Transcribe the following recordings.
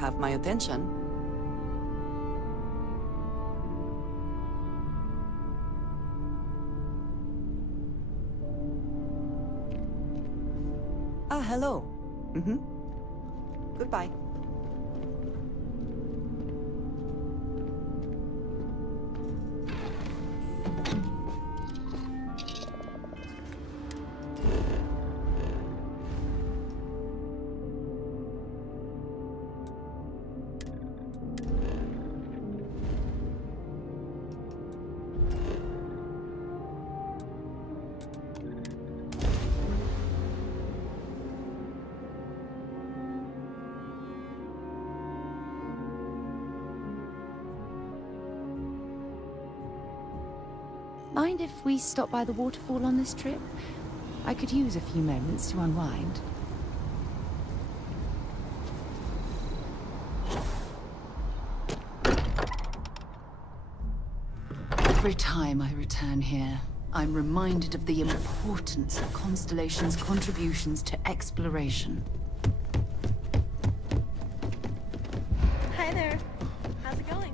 have my attention. Ah, hello. Goodbye. Mind if we stop by the waterfall on this trip? I could use a few moments to unwind. Every time I return here, I'm reminded of the importance of Constellation's contributions to exploration. Hi there. How's it going?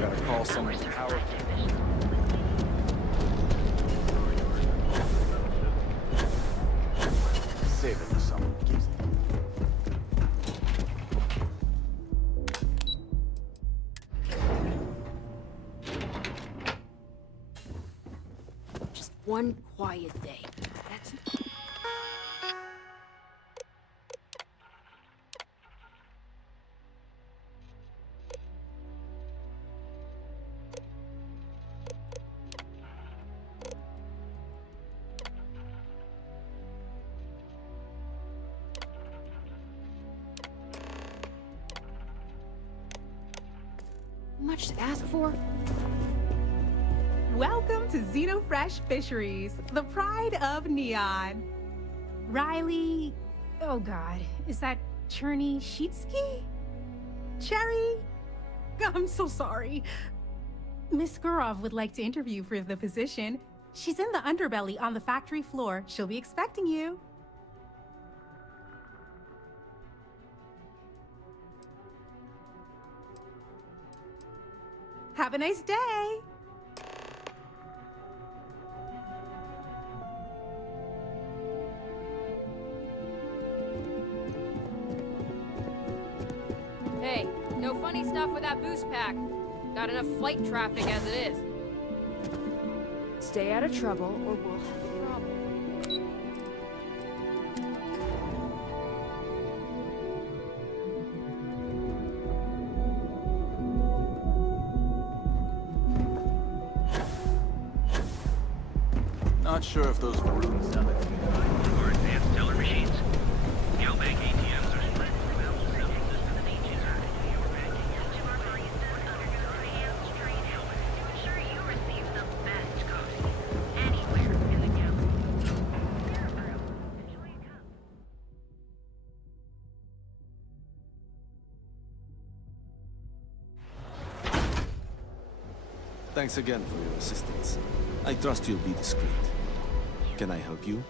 Gotta call someone's power. Save it for someone who gives it. Just one quiet day. That's... Much to ask for? Welcome to Xenofresh Fisheries, the pride of Neon. Riley... oh god, is that Cherny Sheetsky? Cherry? I'm so sorry. Miss Gurov would like to interview for the position. She's in the underbelly on the factory floor. She'll be expecting you. Have a nice day! Hey, no funny stuff with that boost pack. Got enough flight traffic as it is. Stay out of trouble or we'll have a problem. Not sure if those runes have it. Or advanced teller machines. Galbank ATMs are spread throughout the southern system of ages. Your banking to our baristas undergo hands-trained help to ensure you receive the best coffee anywhere in the galaxy. Enjoy a cup. Thanks again for your assistance. I trust you'll be discreet. Can I help you?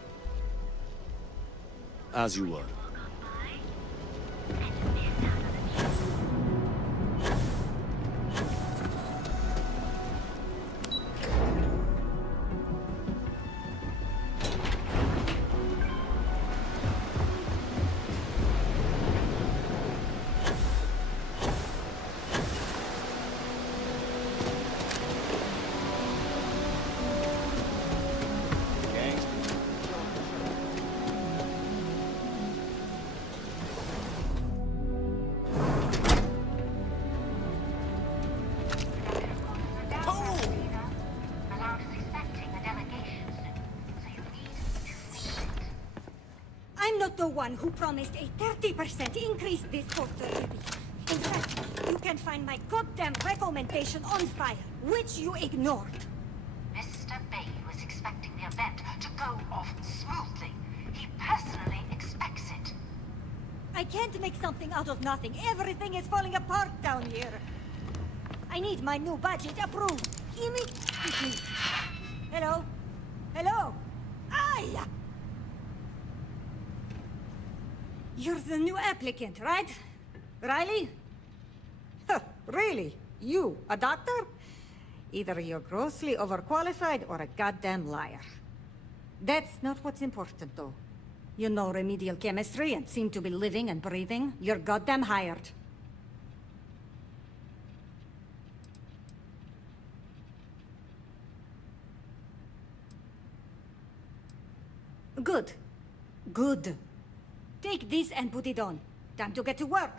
As you were. not the one who promised a 30% increase this quarter. In fact, you can find my goddamn recommendation on file, which you ignored. Mr. Bay was expecting the event to go off smoothly. He personally expects it. I can't make something out of nothing. Everything is falling apart down here. I need my new budget approved. Immediately. Hello? Hello? Aye! You're the new applicant, right? Riley? Huh, really? You, a doctor? Either you're grossly overqualified or a goddamn liar. That's not what's important, though. You know remedial chemistry and seem to be living and breathing. You're goddamn hired. Good. Good. Take this and put it on. Time to get to work.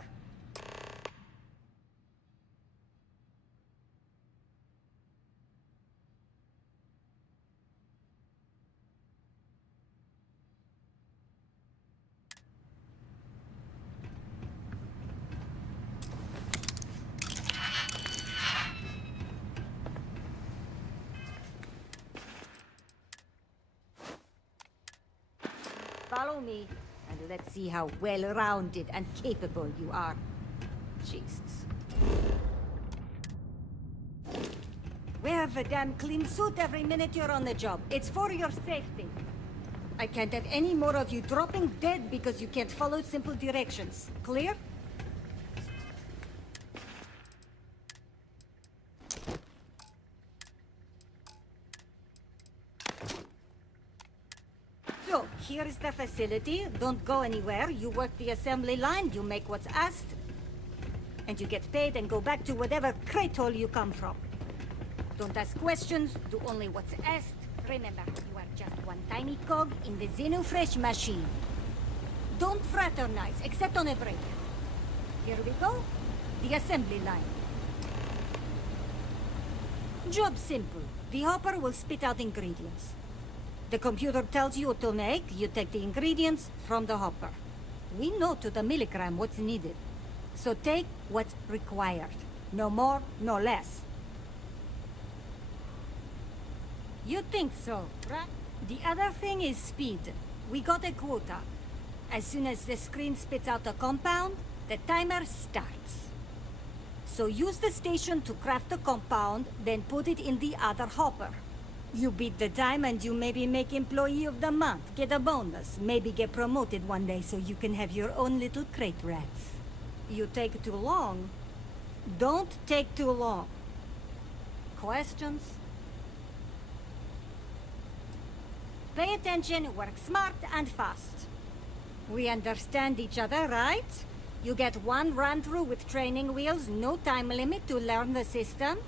Follow me, and let's see how well-rounded and capable you are. Jesus. Wear the damn clean suit every minute you're on the job. It's for your safety. I can't have any more of you dropping dead because you can't follow simple directions. Clear? So, here is the facility. Don't go anywhere. You work the assembly line, you make what's asked, and you get paid and go back to whatever crate hole you come from. Don't ask questions, do only what's asked. Remember, you are just one tiny cog in the Xenofresh machine. Don't fraternize, except on a break. Here we go. The assembly line. Job simple. The hopper will spit out ingredients. The computer tells you what to make, you take the ingredients from the hopper. We know to the milligram what's needed. So take what's required. No more, no less. You think so, right? The other thing is speed. We got a quota. As soon as the screen spits out a compound, the timer starts. So use the station to craft the compound, then put it in the other hopper. You beat the time and you maybe make Employee of the Month, get a bonus, maybe get promoted one day so you can have your own little crate rats. You take too long. Don't take too long. Questions? Pay attention, work smart and fast. We understand each other, right? You get one run-through with training wheels, no time limit to learn the system.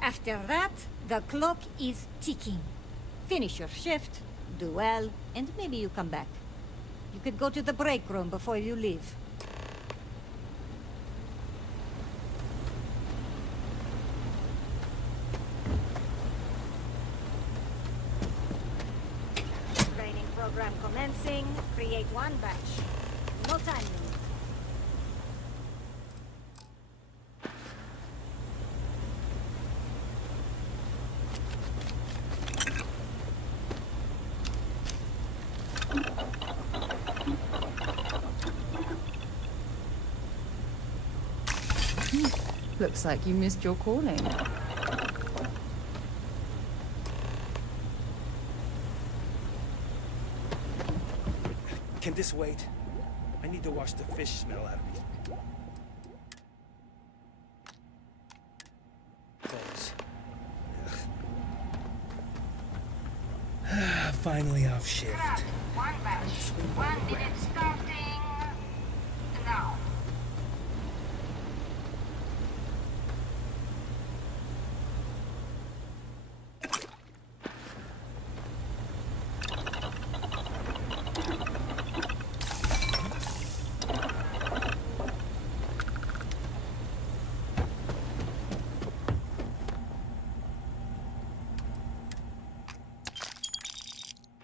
After that, the clock is ticking. Finish your shift, do well, and maybe you come back. You could go to the break room before you leave. Training program commencing. Create one batch. No time limit. Looks like you missed your calling. Can this wait? I need to wash the fish smell out of me. Close. Ugh. Finally off shift. One batch. 1 minute starting now.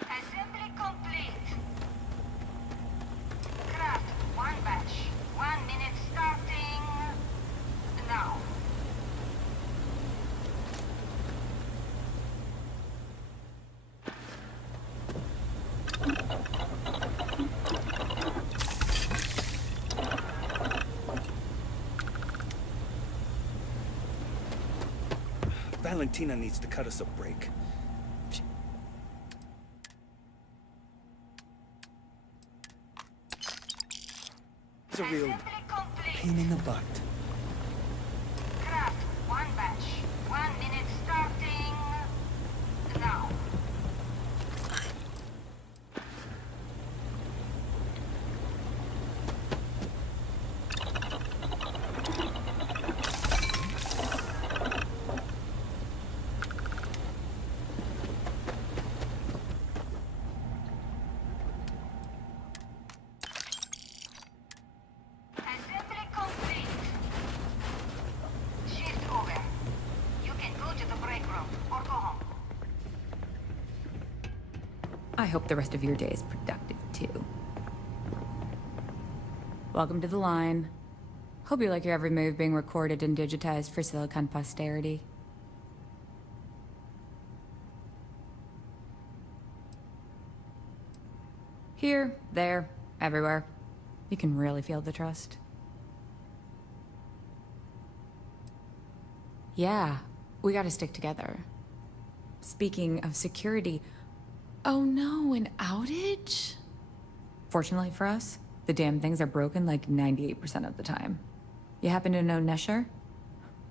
Assembly complete. Valentina needs to cut us a break. It's a real pain in the butt. Craft one batch. 1 minute starting now. Assembly complete. Shift over. You can go to the break room or go home. I hope the rest of your day is productive, too. Welcome to the line. Hope you like your every move being recorded and digitized for Silicon posterity. Here, there, everywhere. You can really feel the trust. Yeah, we gotta stick together. Speaking of security, oh no, an outage? Fortunately for us, the damn things are broken like 98% of the time. You happen to know Nesher?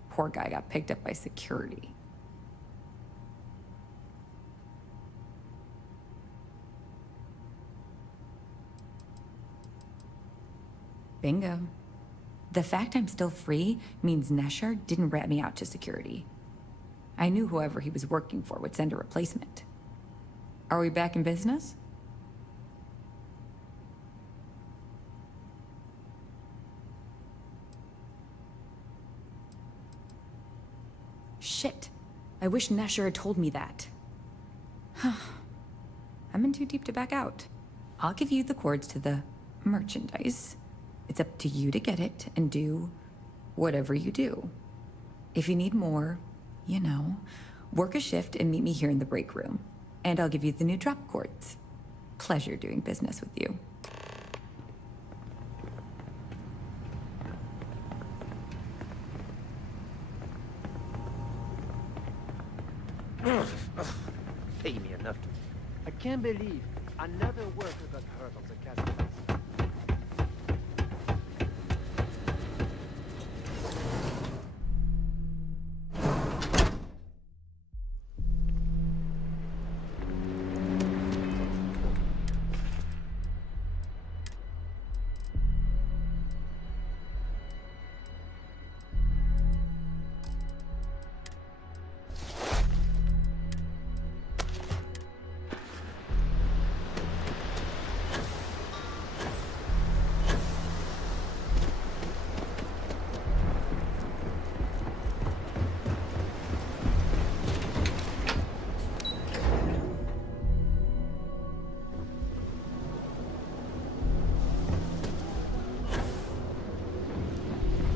Poor guy got picked up by security. Bingo. The fact I'm still free means Nesher didn't rat me out to security. I knew whoever he was working for would send a replacement. Are we back in business? Shit. I wish Nesher had told me that. I'm in too deep to back out. I'll give you the cords to the merchandise. It's up to you to get it and do whatever you do. If you need more, you know, work a shift and meet me here in the break room. And I'll give you the new drop cords. Pleasure doing business with you. Pay me enough to... I can't believe another worker got hurt on the castle.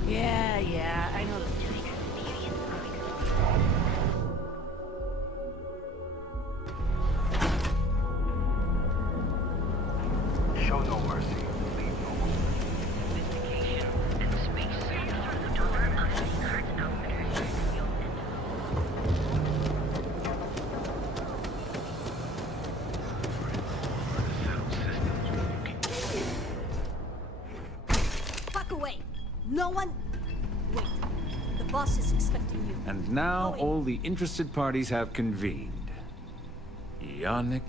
Yeah, I know. Show no mercy, leave no mercy. Investigation and space through the door of the secret outfitters unit. Fuck away! No one... Wait. The boss is expecting you. And now Go in. all the interested parties have convened. Yannick.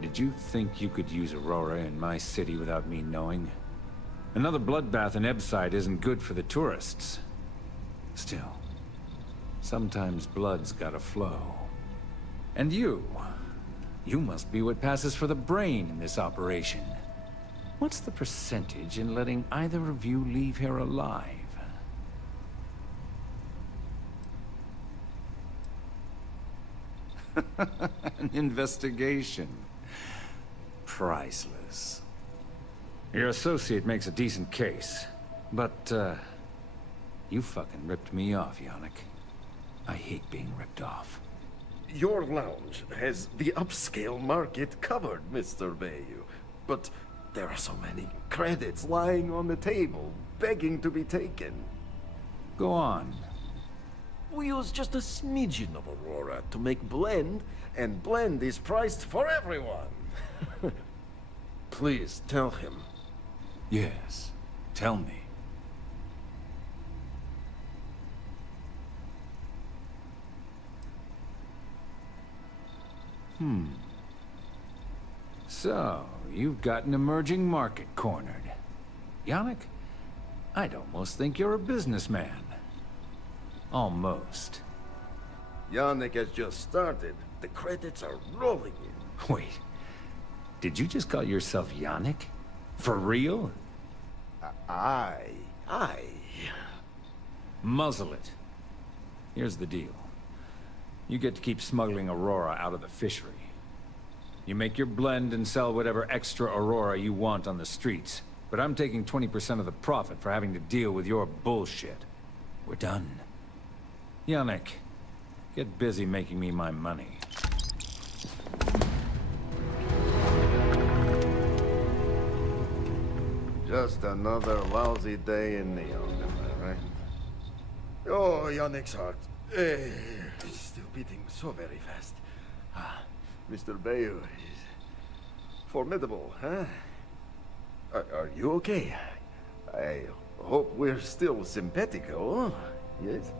Did you think you could use Aurora in my city without me knowing? Another bloodbath in Ebside isn't good for the tourists. Still, sometimes blood's gotta flow. And you must be what passes for the brain in this operation. What's the percentage in letting either of you leave here alive? An investigation. Priceless. Your associate makes a decent case, but, you fucking ripped me off, Yannick. I hate being ripped off. Your lounge has the upscale market covered, Mr. Vayu. But there are so many credits lying on the table, begging to be taken. Go on. We use just a smidgen of Aurora to make blend, and blend is priced for everyone. Please tell him. Yes, tell me. So, you've got an emerging market cornered. Yannick, I'd almost think you're a businessman. Almost. Yannick has just started. The credits are rolling in. Wait, did you just call yourself Yannick? For real? I... Muzzle it. Here's the deal. You get to keep smuggling Aurora out of the fishery. You make your blend and sell whatever extra Aurora you want on the streets. But I'm taking 20% of the profit for having to deal with your bullshit. We're done. Yannick, get busy making me my money. Just another lousy day in Neon, am I right? Oh, Yannick's heart. It's still beating so very fast. Mr. Bayou is formidable, huh? Are you okay? I hope we're still simpatico, yes?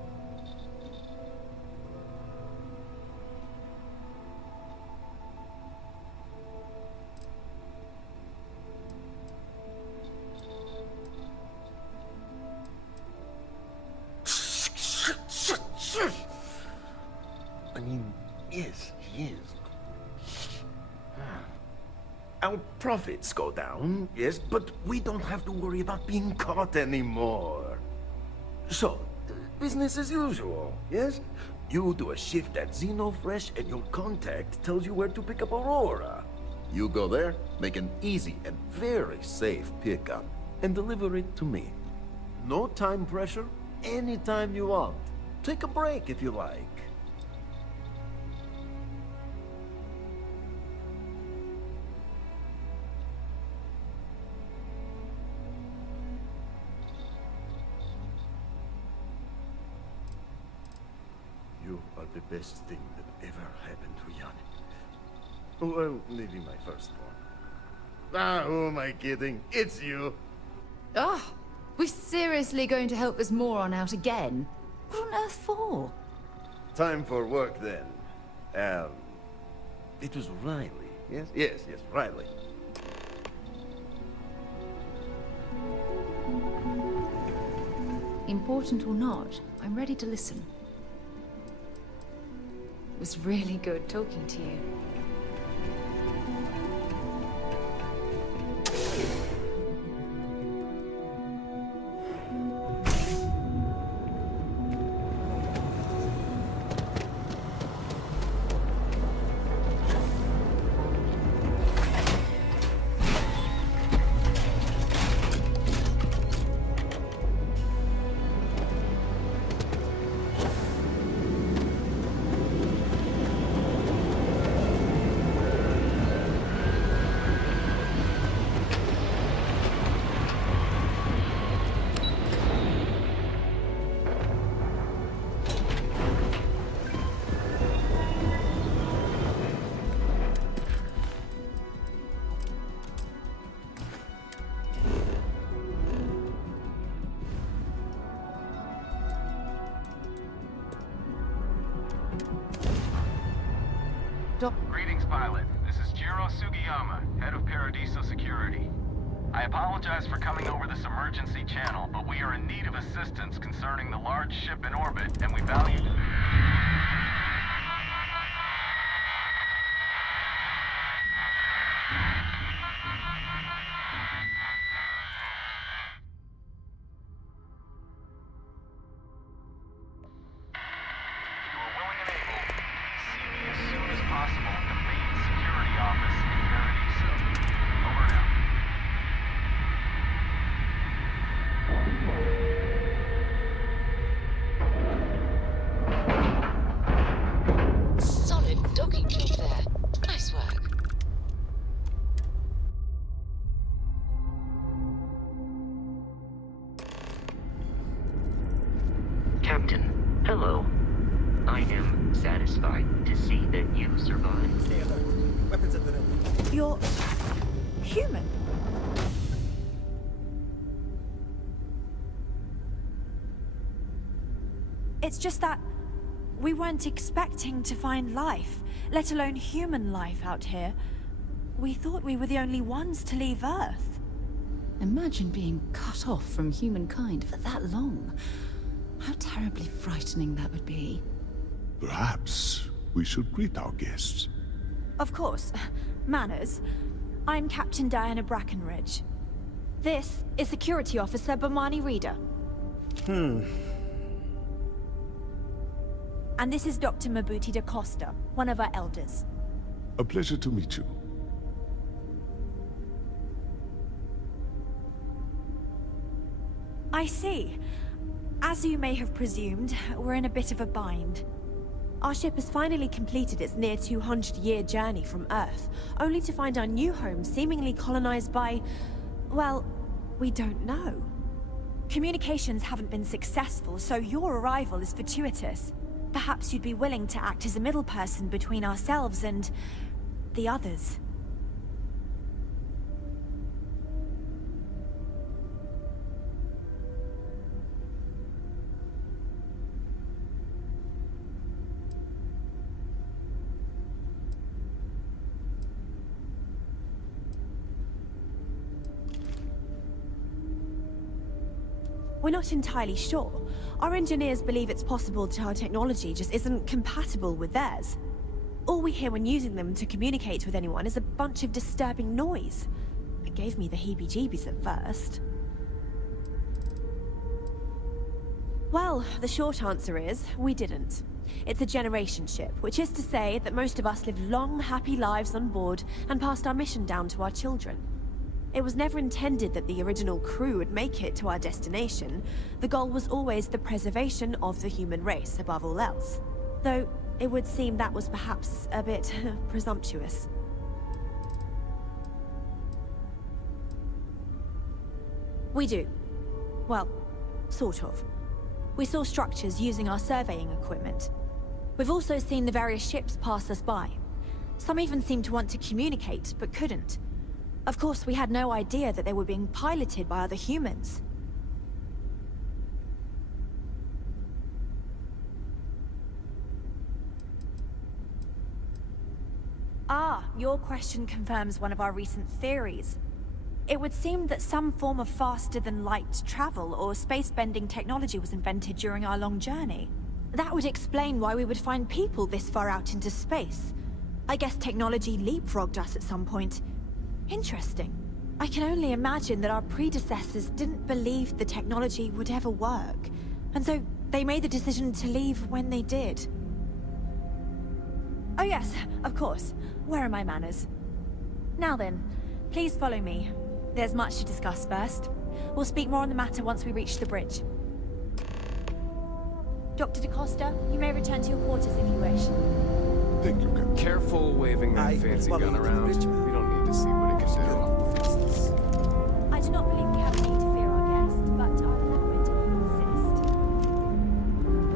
I mean, yes, he is. Our profits go down, yes, but we don't have to worry about being caught anymore. So, business as usual, yes? You do a shift at Xenofresh and your contact tells you where to pick up Aurora. You go there, make an easy and very safe pickup, and deliver it to me. No time pressure, anytime you want. Take a break if you like. You are the best thing that ever happened to Yannick. Well, maybe my first one. Who am I kidding? It's you. Ugh! We're seriously going to help this moron out again? What on earth for? Time for work then. It was Riley, yes? Yes, Riley. Important or not, I'm ready to listen. It was really good talking to you. Greetings, pilot. This is Jiro Sugiyama, head of Paradiso Security. I apologize for coming over this emergency channel, but we are in need of assistance concerning the large ship in orbit, and we value... satisfied to see that you survive. Stay alert. Weapons at the ready. You're human. It's just that we weren't expecting to find life, let alone human life out here. We thought we were the only ones to leave Earth. Imagine being cut off from humankind for that long. How terribly frightening that would be. Perhaps we should greet our guests. Of course. Manners. I'm Captain Diana Brackenridge. This is Security Officer Bomani Reader. And this is Dr. Mabuti da Costa, one of our elders. A pleasure to meet you. I see. As you may have presumed, we're in a bit of a bind. Our ship has finally completed its near 200-year journey from Earth, only to find our new home seemingly colonized by... well, we don't know. Communications haven't been successful, so your arrival is fortuitous. Perhaps you'd be willing to act as a middle person between ourselves and... the others. We're not entirely sure. Our engineers believe it's possible that our technology just isn't compatible with theirs. All we hear when using them to communicate with anyone is a bunch of disturbing noise. It gave me the heebie-jeebies at first. Well, the short answer is, we didn't. It's a generation ship, which is to say that most of us lived long, happy lives on board and passed our mission down to our children. It was never intended that the original crew would make it to our destination. The goal was always the preservation of the human race, above all else. Though, it would seem that was perhaps a bit presumptuous. We do. Well, sort of. We saw structures using our surveying equipment. We've also seen the various ships pass us by. Some even seemed to want to communicate, but couldn't. Of course, we had no idea that they were being piloted by other humans. Ah, your question confirms one of our recent theories. It would seem that some form of faster-than-light travel or space-bending technology was invented during our long journey. That would explain why we would find people this far out into space. I guess technology leapfrogged us at some point. Interesting. I can only imagine that our predecessors didn't believe the technology would ever work, and so they made the decision to leave when they did. Oh yes, of course. Where are my manners? Now then, please follow me. There's much to discuss first. We'll speak more on the matter once we reach the bridge. Dr. da Costa, you may return to your quarters if you wish. Thank you, Captain. Careful waving that fancy gun around. We don't need to see what it can do. I do not believe we have need to fear our guest, but our language insist.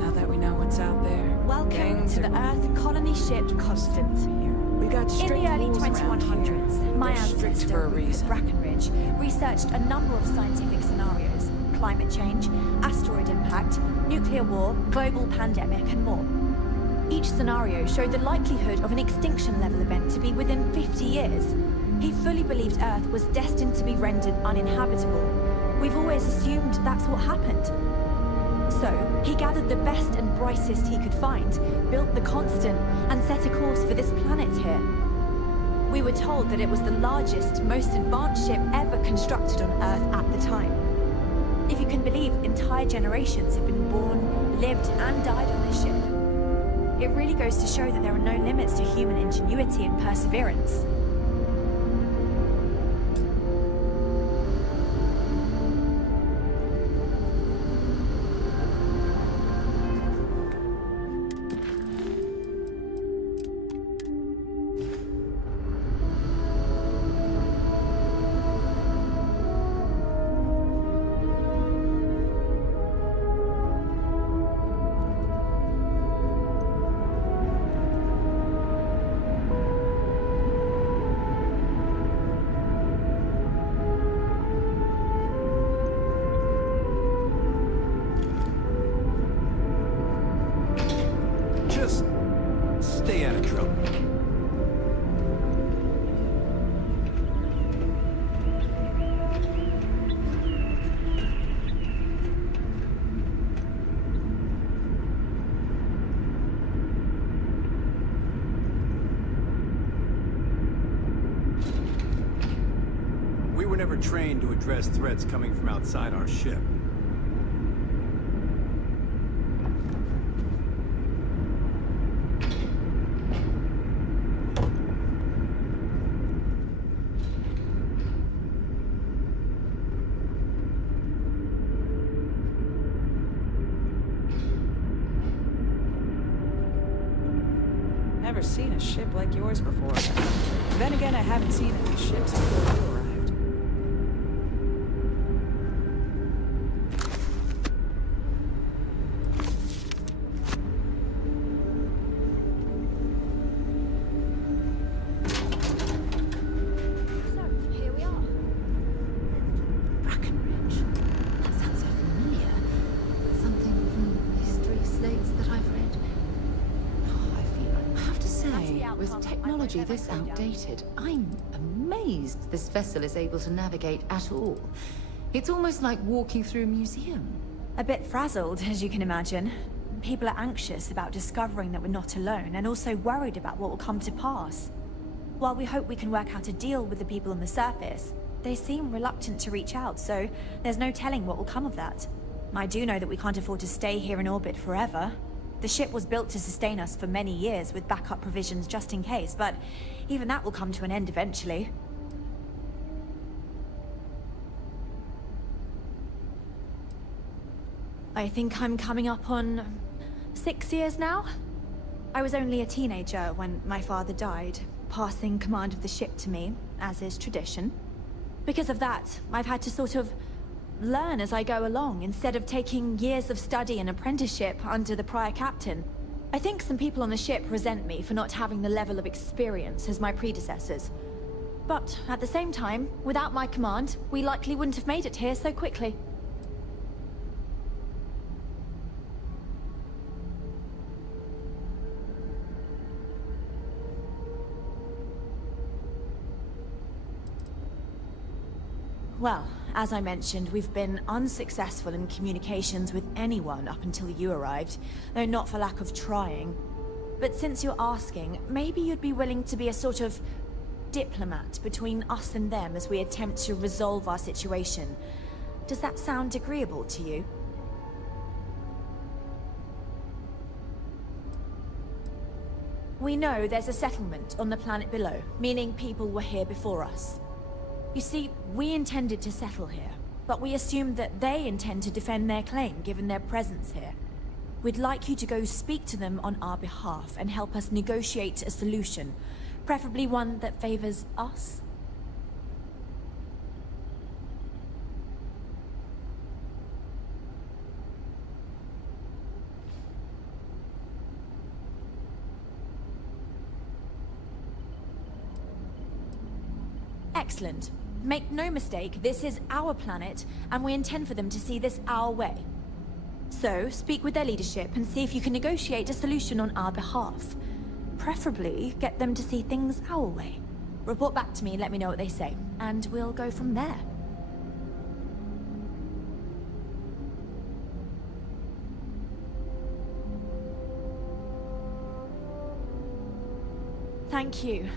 Now that we know what's out there. Welcome to the Earth colony ship Constant. We got In the early 2100s, my ancestor, Rupert Brackenridge, researched a number of scientific scenarios: climate change, asteroid impact, nuclear war, global pandemic, and more. Each scenario showed the likelihood of an extinction-level event to be within 50 years. He fully believed Earth was destined to be rendered uninhabitable. We've always assumed that's what happened. So, he gathered the best and brightest he could find, built the Constant, and set a course for this planet here. We were told that it was the largest, most advanced ship ever constructed on Earth at the time. If you can believe, entire generations have been born, lived, and died on this ship. It really goes to show that there are no limits to human ingenuity and perseverance. never trained to address threats coming from outside our ship. Never seen a ship like yours before. Then again, I haven't seen any ships before you arrived. So, here we are. Brackenridge. That sounds so familiar. Something from history slates that I've read. Oh, I have to say, with technology this outdated, I'm amazed this vessel is able to navigate at all. It's almost like walking through a museum. A bit frazzled, as you can imagine. People are anxious about discovering that we're not alone, and also worried about what will come to pass. While we hope we can work out a deal with the people on the surface, they seem reluctant to reach out, so there's no telling what will come of that. I do know that we can't afford to stay here in orbit forever. The ship was built to sustain us for many years with backup provisions just in case, but even that will come to an end eventually. I think I'm coming up on 6 years now. I was only a teenager when my father died, passing command of the ship to me, as is tradition. Because of that, I've had to sort of learn as I go along, instead of taking years of study and apprenticeship under the prior captain. I think some people on the ship resent me for not having the level of experience as my predecessors. But at the same time, without my command, we likely wouldn't have made it here so quickly. Well, as I mentioned, we've been unsuccessful in communications with anyone up until you arrived, though not for lack of trying. But since you're asking, maybe you'd be willing to be a sort of diplomat between us and them as we attempt to resolve our situation. Does that sound agreeable to you? We know there's a settlement on the planet below, meaning people were here before us. You see, we intended to settle here, but we assumed that they intend to defend their claim given their presence here. We'd like you to go speak to them on our behalf and help us negotiate a solution, preferably one that favors us. Excellent. Make no mistake, this is our planet, and we intend for them to see this our way. So, speak with their leadership and see if you can negotiate a solution on our behalf. Preferably, get them to see things our way. Report back to me and let me know what they say, and we'll go from there. Thank you.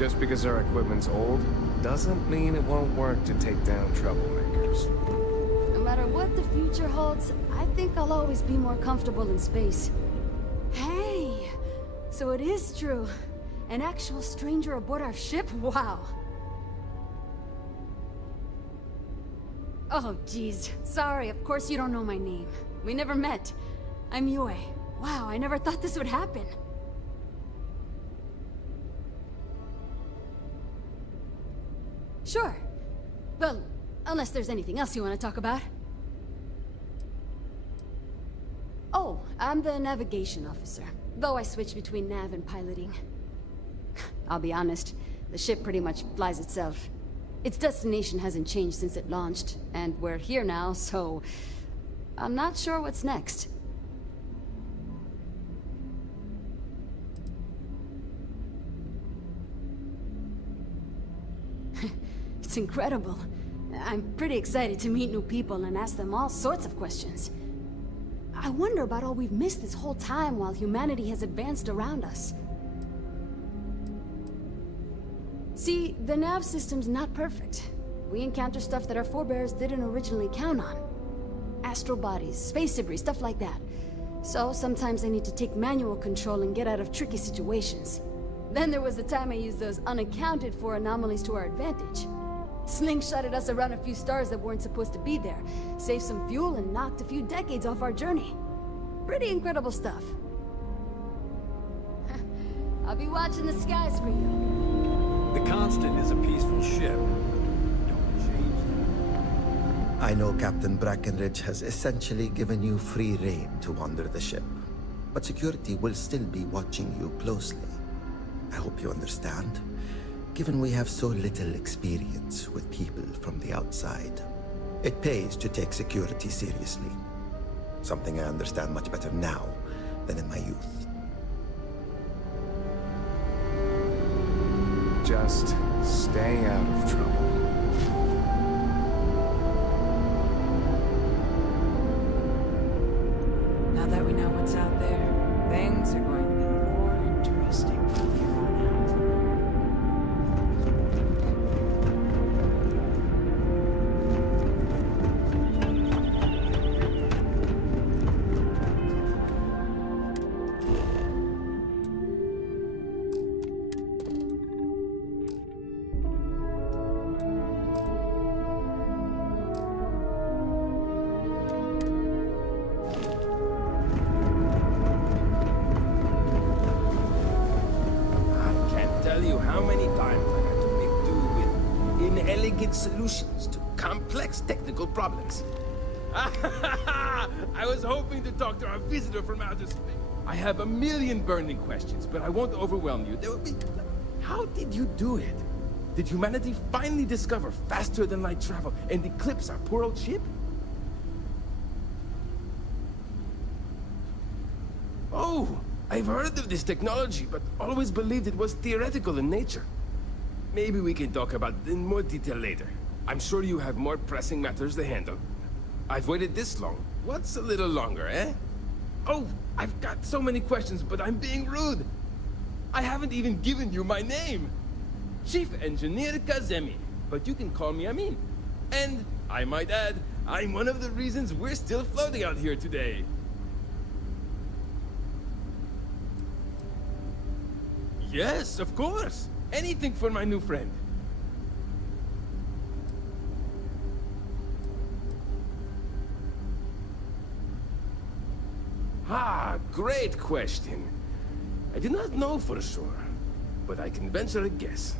Just because our equipment's old, doesn't mean it won't work to take down troublemakers. No matter what the future holds, I think I'll always be more comfortable in space. Hey! So it is true. An actual stranger aboard our ship? Wow. Oh, geez. Sorry, of course you don't know my name. We never met. I'm Yue. Wow, I never thought this would happen. Sure. Well, unless there's anything else you want to talk about. Oh, I'm the navigation officer. Though I switch between nav and piloting. I'll be honest, the ship pretty much flies itself. Its destination hasn't changed since it launched, and we're here now, so... I'm not sure what's next. It's incredible. I'm pretty excited to meet new people and ask them all sorts of questions. I wonder about all we've missed this whole time while humanity has advanced around us. See, the nav system's not perfect. We encounter stuff that our forebears didn't originally count on. Astral bodies, space debris, stuff like that. So sometimes I need to take manual control and get out of tricky situations. Then there was the time I used those unaccounted for anomalies to our advantage. Slingshotted us around a few stars that weren't supposed to be there, saved some fuel and knocked a few decades off our journey. Pretty incredible stuff. I'll be watching the skies for you. The Constant is a peaceful ship. Don't change that. I know Captain Brackenridge has essentially given you free rein to wander the ship, but security will still be watching you closely. I hope you understand, given we have so little experience with people from the outside. It pays to take security seriously. Something I understand much better now than in my youth. Just stay out of trouble. Now that we know what's out there, things are going to be more interesting from here on out. Solutions to complex technical problems. I was hoping to talk to our visitor from outer space. I have a million burning questions, but I won't overwhelm you. There will be... How did you do it? Did humanity finally discover faster than light travel and eclipse our poor old ship? Oh, I've heard of this technology, but always believed it was theoretical in nature. Maybe we can talk about it in more detail later. I'm sure you have more pressing matters to handle. I've waited this long. What's a little longer, eh? Oh, I've got so many questions, but I'm being rude. I haven't even given you my name. Chief Engineer Kazemi, but you can call me Amin. And, I might add, I'm one of the reasons we're still floating out here today. Yes, of course. Anything for my new friend. Ah, great question. I do not know for sure, but I can venture a guess.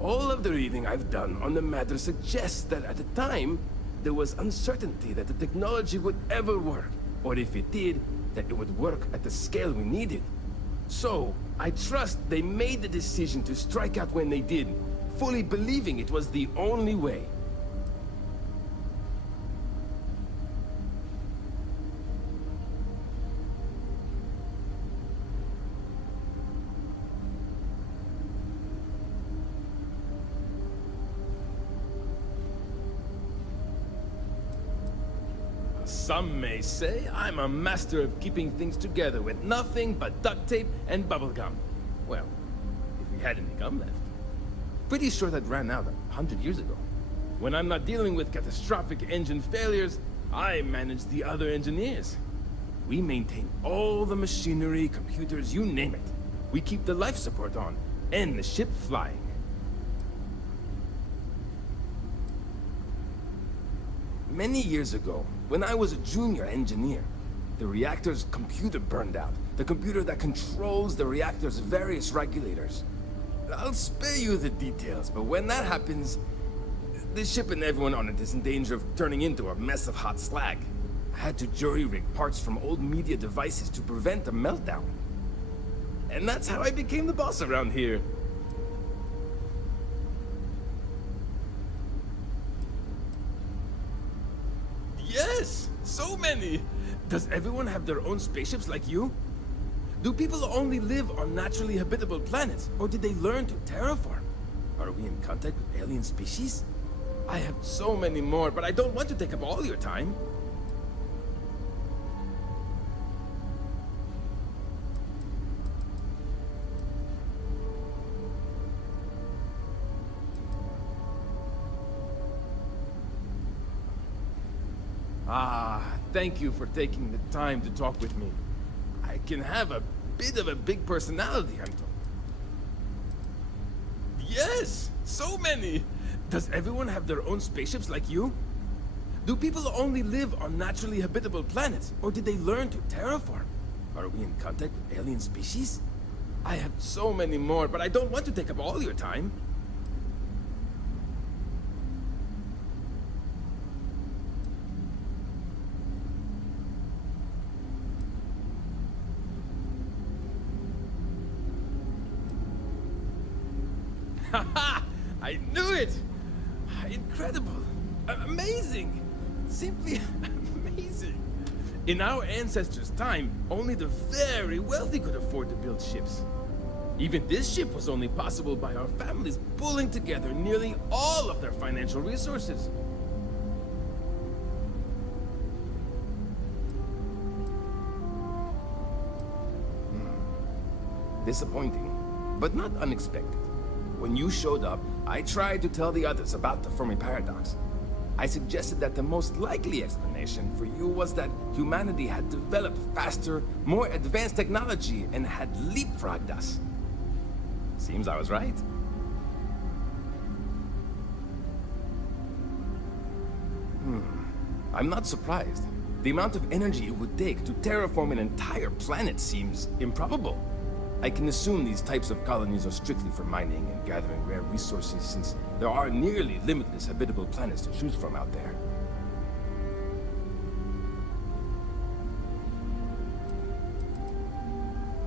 All of the reading I've done on the matter suggests that at the time, there was uncertainty that the technology would ever work, or if it did, that it would work at the scale we needed. So, I trust they made the decision to strike out when they did, fully believing it was the only way. Some may say I'm a master of keeping things together with nothing but duct tape and bubblegum. Well, if we had any gum left. pretty sure that ran out 100 years ago. When I'm not dealing with catastrophic engine failures, I manage the other engineers. We maintain all the machinery, computers, you name it. We keep the life support on, and the ship flying. Many years ago, when I was a junior engineer, the reactor's computer burned out. The computer that controls the reactor's various regulators. I'll spare you the details, but when that happens, the ship and everyone on it is in danger of turning into a mess of hot slag. I had to jury-rig parts from old media devices to prevent a meltdown. And that's how I became the boss around here. Yes! So many! Does everyone have their own spaceships like you? Do people only live on naturally habitable planets, or did they learn to terraform? Are we in contact with alien species? I have so many more, but I don't want to take up all your time. Thank you for taking the time to talk with me. I can have a bit of a big personality, I'm told. Yes! So many! Does everyone have their own spaceships like you? Do people only live on naturally habitable planets, or did they learn to terraform? Are we in contact with alien species? I have so many more, but I don't want to take up all your time. Haha! I knew it! Incredible! Amazing! Simply amazing! In our ancestors' time, only the very wealthy could afford to build ships. Even this ship was only possible by our families pulling together nearly all of their financial resources. Disappointing, but not unexpected. When you showed up, I tried to tell the others about the Fermi paradox. I suggested that the most likely explanation for you was that humanity had developed faster, more advanced technology and had leapfrogged us. Seems I was right. I'm not surprised. The amount of energy it would take to terraform an entire planet seems improbable. I can assume these types of colonies are strictly for mining and gathering rare resources, since there are nearly limitless habitable planets to choose from out there.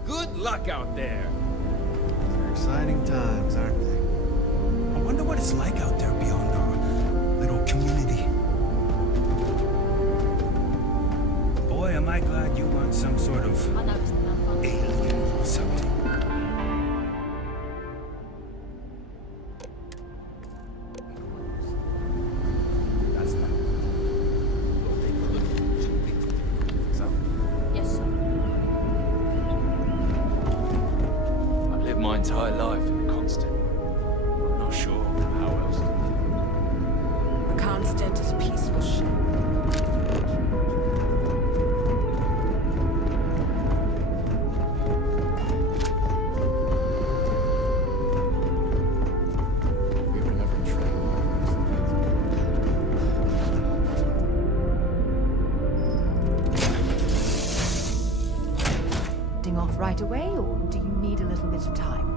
Good luck out there! They're exciting times, aren't they? I wonder what it's like out there beyond our little community. Boy, am I glad you weren't some sort of alien or something. That's not. Yes, sir. I've lived my entire life in a constant. I'm not sure how else to live. A constant is a peaceful ship. Off right away, or do you need a little bit of time?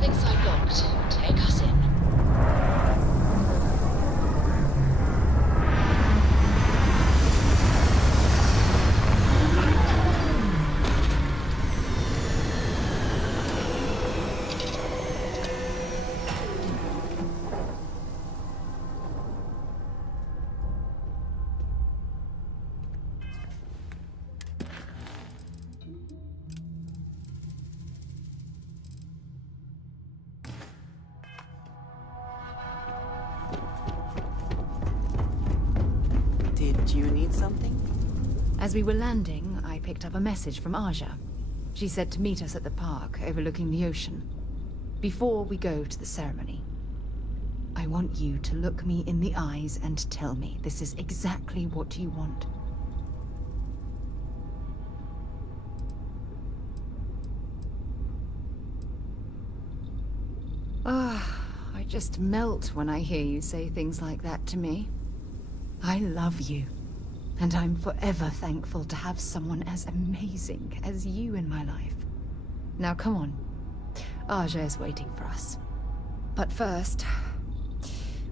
landing site locked. Take us in. Did you need something? As we were landing, I picked up a message from Aja. She said to meet us at the park overlooking the ocean. Before we go to the ceremony, I want you to look me in the eyes and tell me this is exactly what you want. Ah, I just melt when I hear you say things like that to me. I love you, and I'm forever thankful to have someone as amazing as you in my life. Now come on, Aja is waiting for us. But first,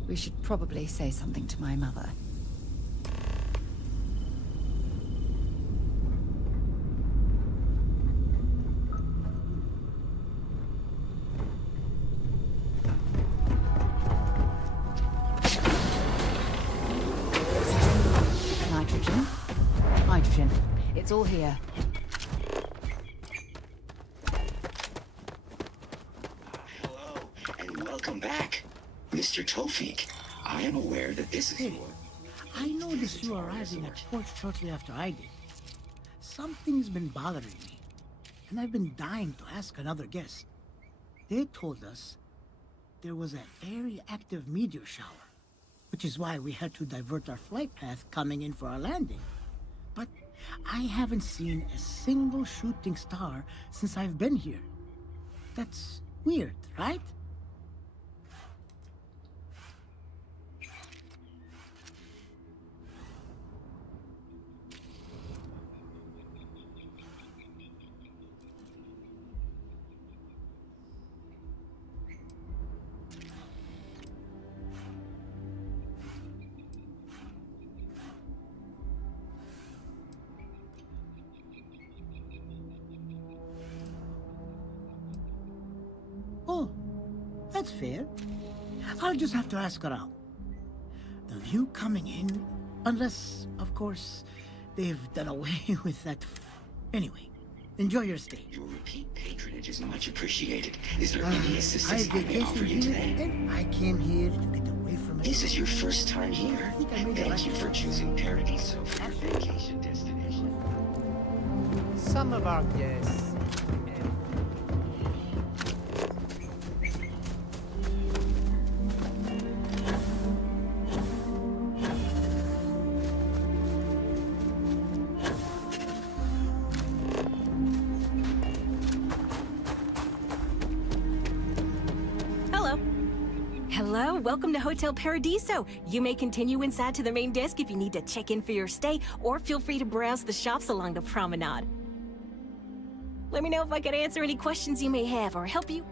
we should probably say something to my mother. Nitrogen. Hydrogen. It's all here. Hello, and welcome back. Mr. Tofik, I am aware that this is your... I noticed you arriving at port shortly after I did. Something's been bothering me, and I've been dying to ask another guest. They told us there was a very active meteor shower, which is why we had to divert our flight path coming in for our landing. But I haven't seen a single shooting star since I've been here. That's weird, right? Oh, that's fair. I'll just have to ask around. The view coming in, unless, of course, they've done away with that. Anyway, enjoy your stay. Your repeat patronage is much appreciated. Is there any assistance I may vacation offer you here, today? and I came here to get away from it. This is your first time here. Thank you for choosing Paradiso for your vacation destination. Some of our guests. Hello, welcome to Hotel Paradiso. You may continue inside to the main desk if you need to check in for your stay, or feel free to browse the shops along the promenade. Let me know if I can answer any questions you may have or help you.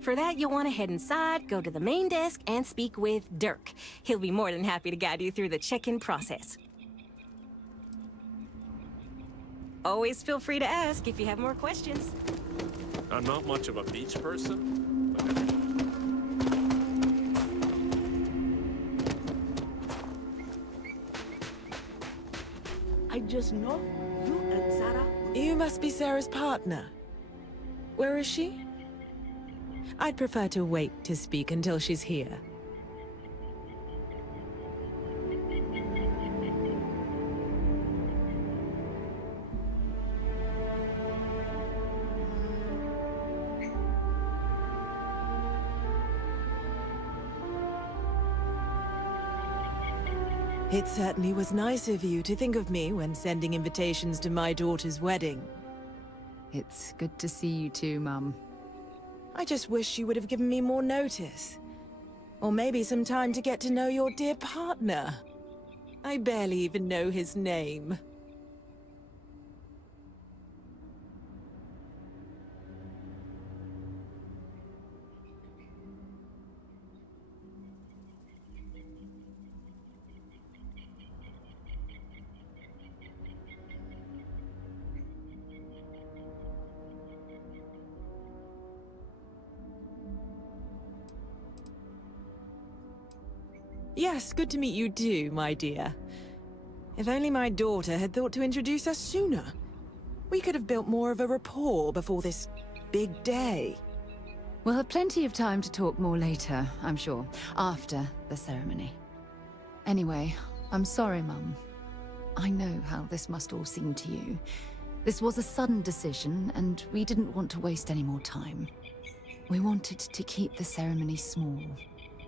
For that, you'll want to head inside, go to the main desk, and speak with Dirk. He'll be more than happy to guide you through the check-in process. Always feel free to ask if you have more questions. I'm not much of a beach person, but I just know you and Sarah... You must be Sarah's partner. Where is she? I'd prefer to wait to speak until she's here. It certainly was nice of you to think of me when sending invitations to my daughter's wedding. It's good to see you too, Mum. I just wish you would have given me more notice. Or maybe some time to get to know your dear partner. I barely even know his name. Yes, good to meet you too, my dear. If only my daughter had thought to introduce us sooner. We could have built more of a rapport before this big day. We'll have plenty of time to talk more later, I'm sure, after the ceremony. Anyway, I'm sorry, Mum. I know how this must all seem to you. This was a sudden decision, and we didn't want to waste any more time. We wanted to keep the ceremony small,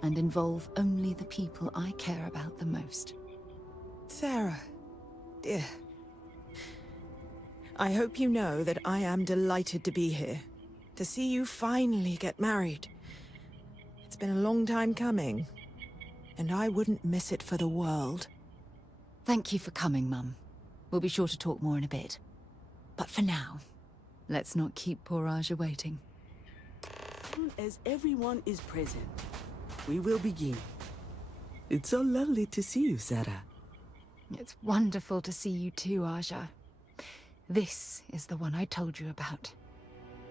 and involve only the people I care about the most. Sarah, dear. I hope you know that I am delighted to be here, to see you finally get married. It's been a long time coming, and I wouldn't miss it for the world. Thank you for coming, Mum. We'll be sure to talk more in a bit. But for now, let's not keep poor Aja waiting. As soon as everyone is present, we will begin. It's so lovely to see you, Sarah. It's wonderful to see you too, Aja. This is the one I told you about.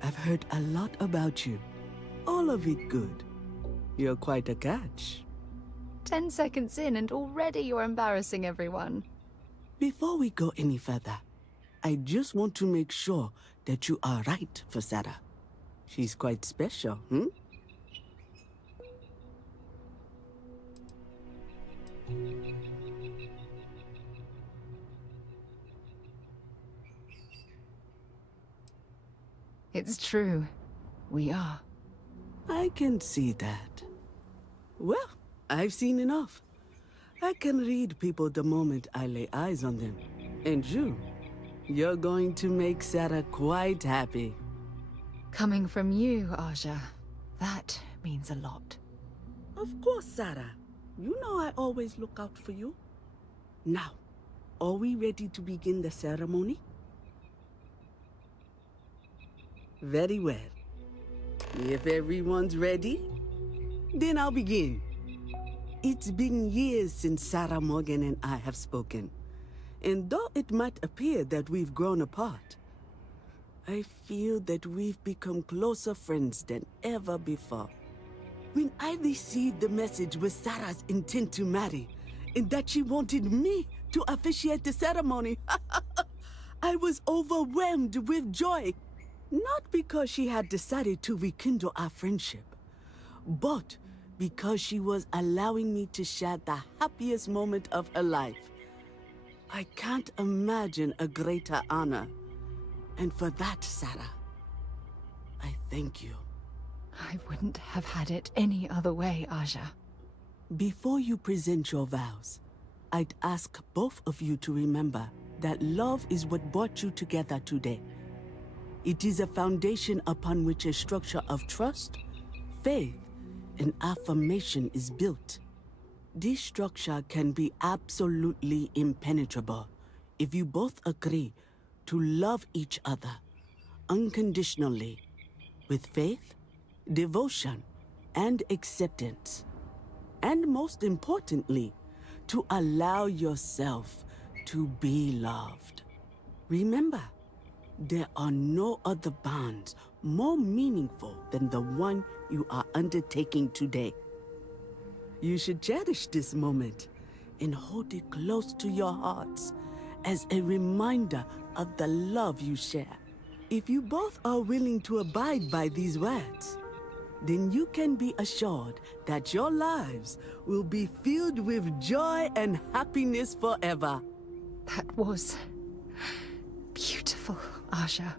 I've heard a lot about you. All of it good. You're quite a catch. 10 seconds in and already you're embarrassing everyone. Before we go any further, I just want to make sure that you are right for Sarah. She's quite special, hmm? It's true. We are. I can see that. Well, I've seen enough. I can read people the moment I lay eyes on them. And you're going to make Sarah quite happy. Coming from you, Aja, that means a lot. Of course, Sarah. You know I always look out for you. Now, are we ready to begin the ceremony? Very well. If everyone's ready, then I'll begin. It's been years since Sarah Morgan and I have spoken. And though it might appear that we've grown apart, I feel that we've become closer friends than ever before. When I received the message with Sarah's intent to marry, and that she wanted me to officiate the ceremony, I was overwhelmed with joy. Not because she had decided to rekindle our friendship, but because she was allowing me to share the happiest moment of her life. I can't imagine a greater honor. And for that, Sarah, I thank you. I wouldn't have had it any other way, Aja. Before you present your vows, I'd ask both of you to remember that love is what brought you together today. It is a foundation upon which a structure of trust, faith, and affirmation is built. This structure can be absolutely impenetrable if you both agree to love each other unconditionally, with faith, devotion, and acceptance. And most importantly, to allow yourself to be loved. Remember, there are no other bonds more meaningful than the one you are undertaking today. You should cherish this moment and hold it close to your hearts as a reminder of the love you share. If you both are willing to abide by these words, then you can be assured that your lives will be filled with joy and happiness forever. That was beautiful, Aja.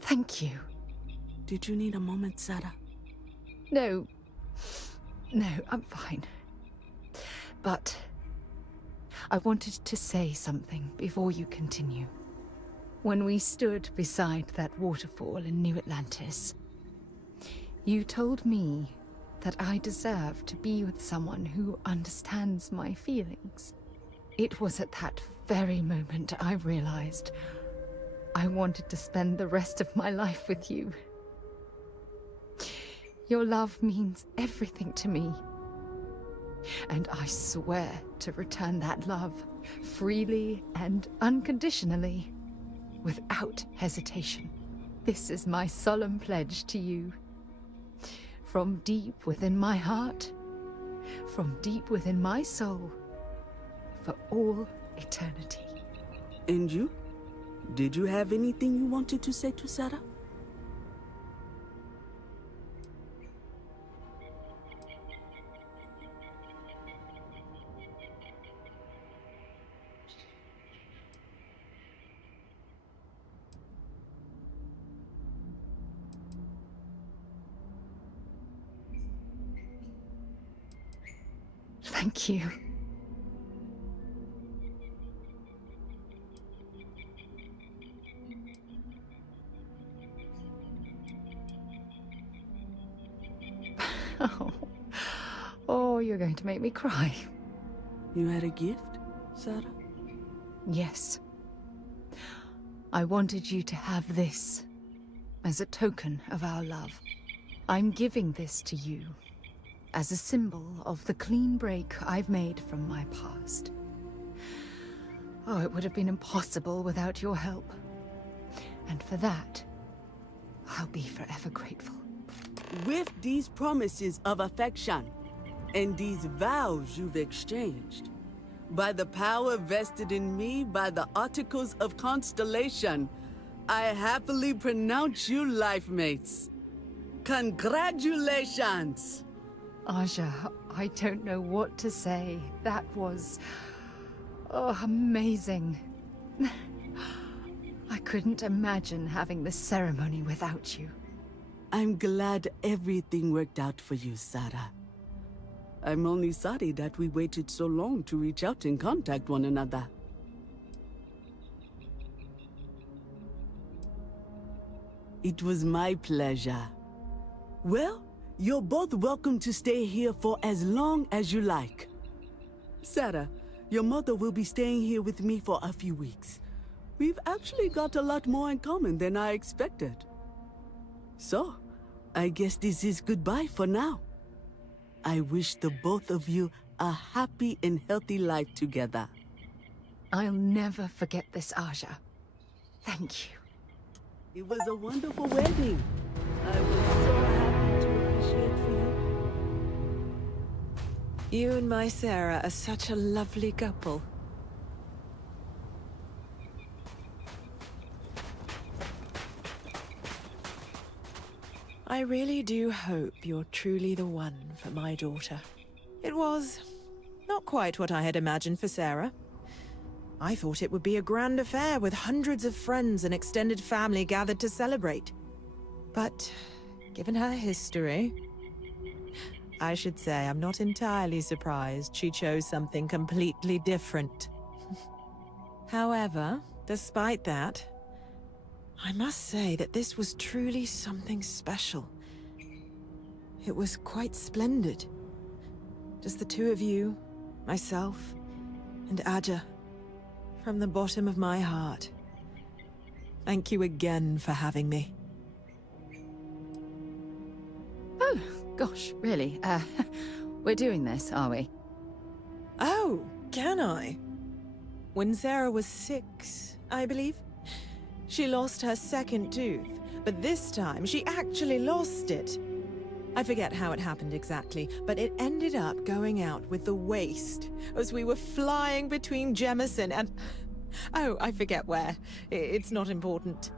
Thank you. Did you need a moment, Sarah? No, I'm fine. But I wanted to say something before you continue. When we stood beside that waterfall in New Atlantis, you told me that I deserve to be with someone who understands my feelings. It was at that very moment I realized I wanted to spend the rest of my life with you. Your love means everything to me. And I swear to return that love freely and unconditionally, without hesitation. This is my solemn pledge to you. From deep within my heart, from deep within my soul for all eternity. And you? Did you have anything you wanted to say to Sarah? Thank you. Oh, you're going to make me cry. You had a gift, Sarah? Yes. I wanted you to have this as a token of our love. I'm giving this to you as a symbol of the clean break I've made from my past. Oh, it would have been impossible without your help. And for that, I'll be forever grateful. With these promises of affection and these vows you've exchanged, by the power vested in me by the Articles of Constellation, I happily pronounce you life mates. Congratulations! Aja, I don't know what to say. That was... oh, amazing. I couldn't imagine having this ceremony without you. I'm glad everything worked out for you, Sarah. I'm only sorry that we waited so long to reach out and contact one another. It was my pleasure. Well, you're both welcome to stay here for as long as you like. Sarah, your mother will be staying here with me for a few weeks. We've actually got a lot more in common than I expected. So, I guess this is goodbye for now. I wish the both of you a happy and healthy life together. I'll never forget this, Aja. Thank you. It was a wonderful wedding. I was so happy to officiate for you. You and my Sarah are such a lovely couple. I really do hope you're truly the one for my daughter. It was not quite what I had imagined for Sarah. I thought it would be a grand affair with hundreds of friends and extended family gathered to celebrate. But given her history, I should say I'm not entirely surprised she chose something completely different. However, despite that, I must say that this was truly something special. It was quite splendid. Just the two of you, myself, and Aja. From the bottom of my heart. Thank you again for having me. Oh, gosh, really? We're doing this, are we? Oh, can I? When Sarah was 6, I believe, she lost her second tooth, but this time she actually lost it. I forget how it happened exactly, but it ended up going out with the waste as we were flying between Jemison and... oh, I forget where. It's not important.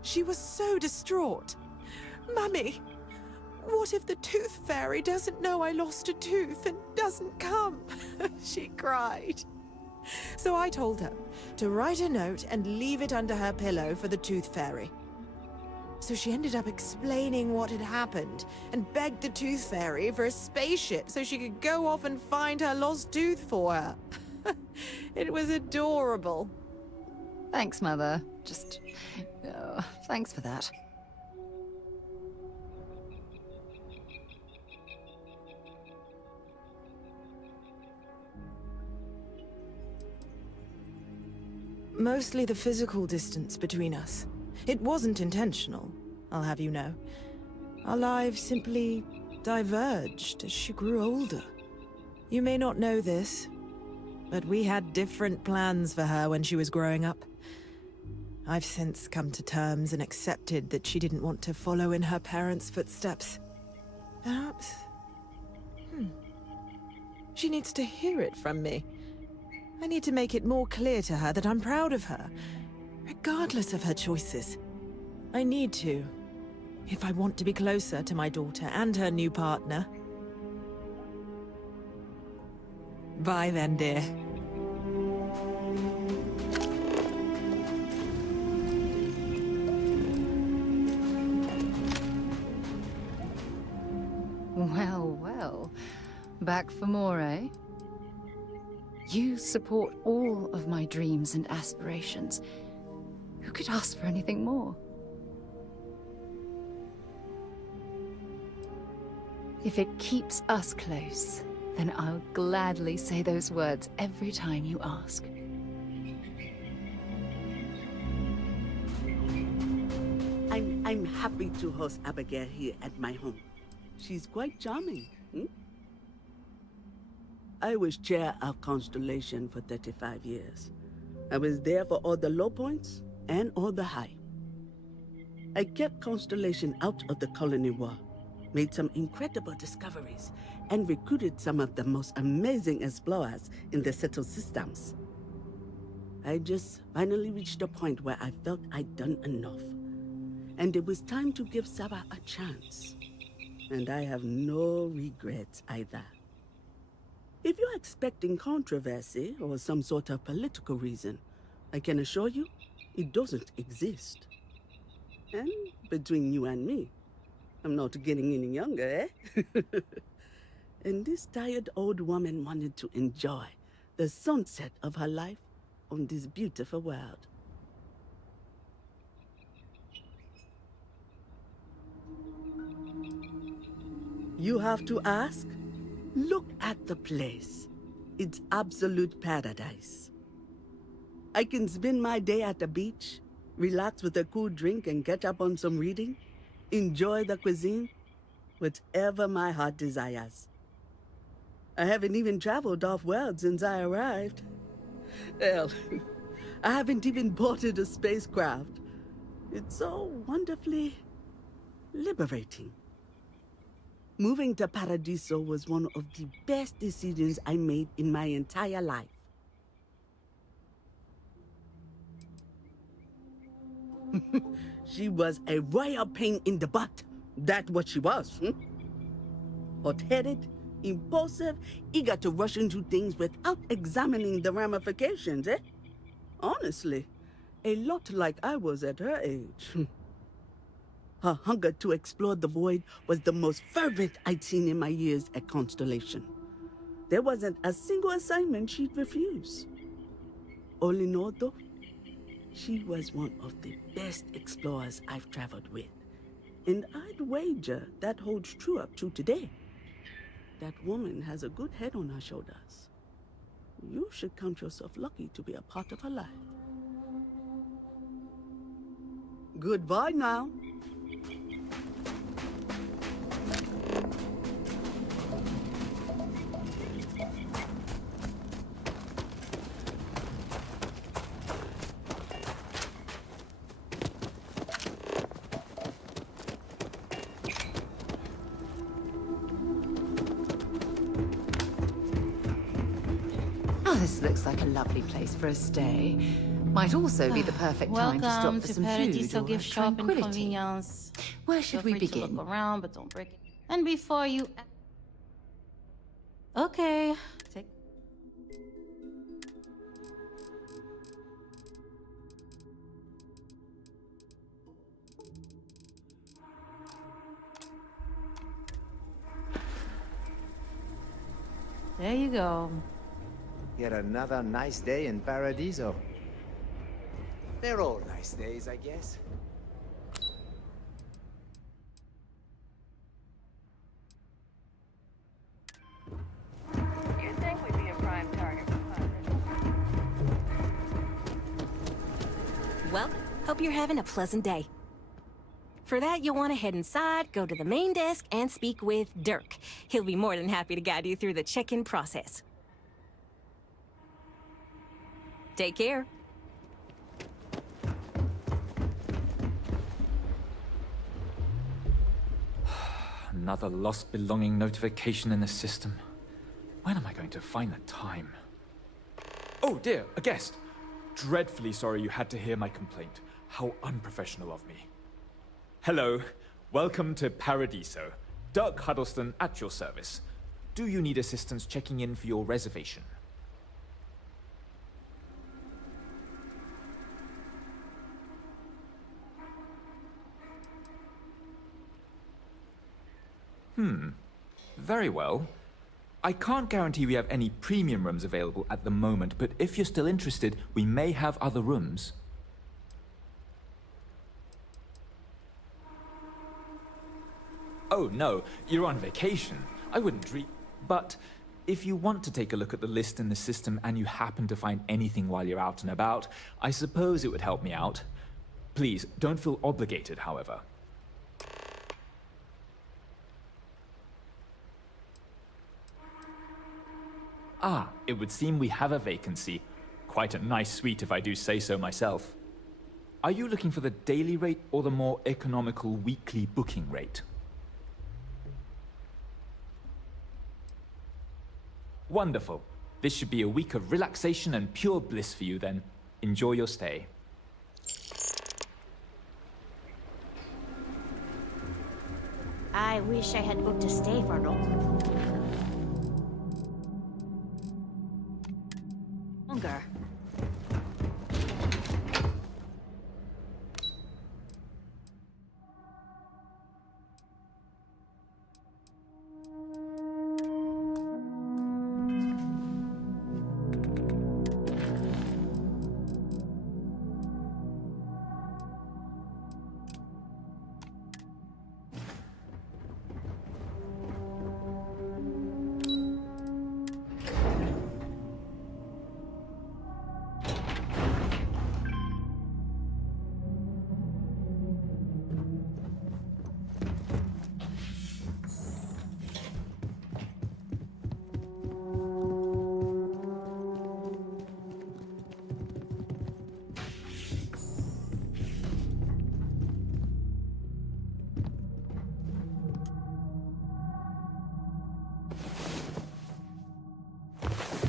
She was so distraught. Mummy, what if the Tooth Fairy doesn't know I lost a tooth and doesn't come? She cried. So I told her to write a note and leave it under her pillow for the Tooth Fairy. So she ended up explaining what had happened and begged the Tooth Fairy for a spaceship so she could go off and find her lost tooth for her. It was adorable. Thanks, Mother. Just... thanks for that. Mostly the physical distance between us. It wasn't intentional, I'll have you know. Our lives simply diverged as she grew older. You may not know this, but we had different plans for her when she was growing up. I've since come to terms and accepted that she didn't want to follow in her parents' footsteps. Perhaps... She needs to hear it from me. I need to make it more clear to her that I'm proud of her, regardless of her choices. I need to, if I want to be closer to my daughter and her new partner. Bye then, dear. Well, well. Back for more, eh? You support all of my dreams and aspirations. Who could ask for anything more? If it keeps us close, then I'll gladly say those words every time you ask. I'm happy to host Abigail here at my home. She's quite charming. I was chair of Constellation for 35 years. I was there for all the low points and all the high. I kept Constellation out of the colony war, made some incredible discoveries, and recruited some of the most amazing explorers in the settled systems. I just finally reached a point where I felt I'd done enough. And it was time to give Sarah a chance. And I have no regrets either. If you're expecting controversy or some sort of political reason, I can assure you, it doesn't exist. And between you and me, I'm not getting any younger, eh? And this tired old woman wanted to enjoy the sunset of her life on this beautiful world. You have to ask? Look at the place. It's absolute paradise. I can spend my day at the beach, relax with a cool drink and catch up on some reading, enjoy the cuisine, whatever my heart desires. I haven't even traveled off-world since I arrived. Hell, I haven't even boarded a spacecraft. It's so wonderfully liberating. Moving to Paradiso was one of the best decisions I made in my entire life. She was a royal pain in the butt. That's what she was. Hot-headed, impulsive, eager to rush into things without examining the ramifications, eh? Honestly, a lot like I was at her age. Her hunger to explore the void was the most fervent I'd seen in my years at Constellation. There wasn't a single assignment she'd refuse. All in all, though, she was one of the best explorers I've traveled with. And I'd wager that holds true up to today. That woman has a good head on her shoulders. You should count yourself lucky to be a part of her life. Goodbye now. Oh, this looks like a lovely place for a stay. Might also be the perfect time to stop for some food or gift shop and tranquility. convenience. Where should we Feel free to begin? look around, but don't break it. And before you... Okay. Take... There you go. Yet another nice day in Paradiso. They're all nice days, I guess. You'd think we'd be a prime target for pirates. Well, hope you're having a pleasant day. For that, you'll want to head inside, go to the main desk, and speak with Dirk. He'll be more than happy to guide you through the check-in process. Take care. Another lost belonging notification in the system. When am I going to find the time? Oh dear, a guest! Dreadfully sorry you had to hear my complaint. How unprofessional of me. Hello, welcome to Paradiso. Doug Huddleston at your service. Do you need assistance checking in for your reservation? Very well. I can't guarantee we have any premium rooms available at the moment, but if you're still interested, we may have other rooms. Oh no, you're on vacation. I wouldn't dream. But if you want to take a look at the list in the system and you happen to find anything while you're out and about, I suppose it would help me out. Please, don't feel obligated, however. Ah, it would seem we have a vacancy. Quite a nice suite if I do say so myself. Are you looking for the daily rate or the more economical weekly booking rate? Wonderful. This should be a week of relaxation and pure bliss for you then. Enjoy your stay. I wish I had booked a stay for longer.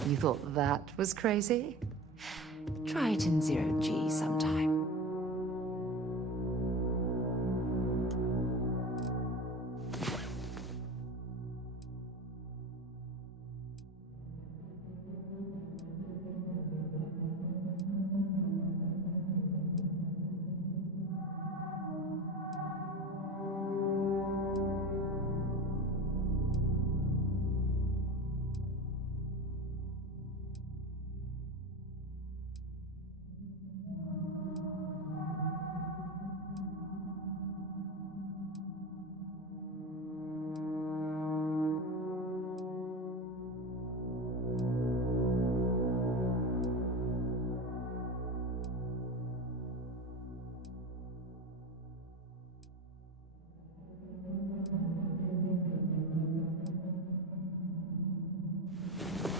You thought that was crazy? Try it in 0G sometime.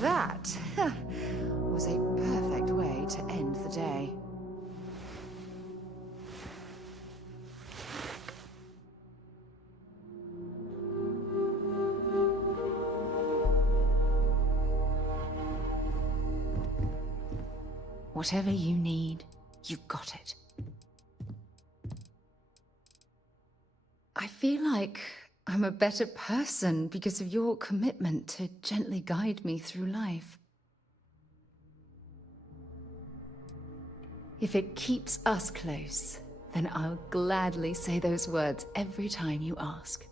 That was a perfect way to end the day. Whatever you need, you got it. I feel like I'm a better person because of your commitment to gently guide me through life. If it keeps us close, then I'll gladly say those words every time you ask.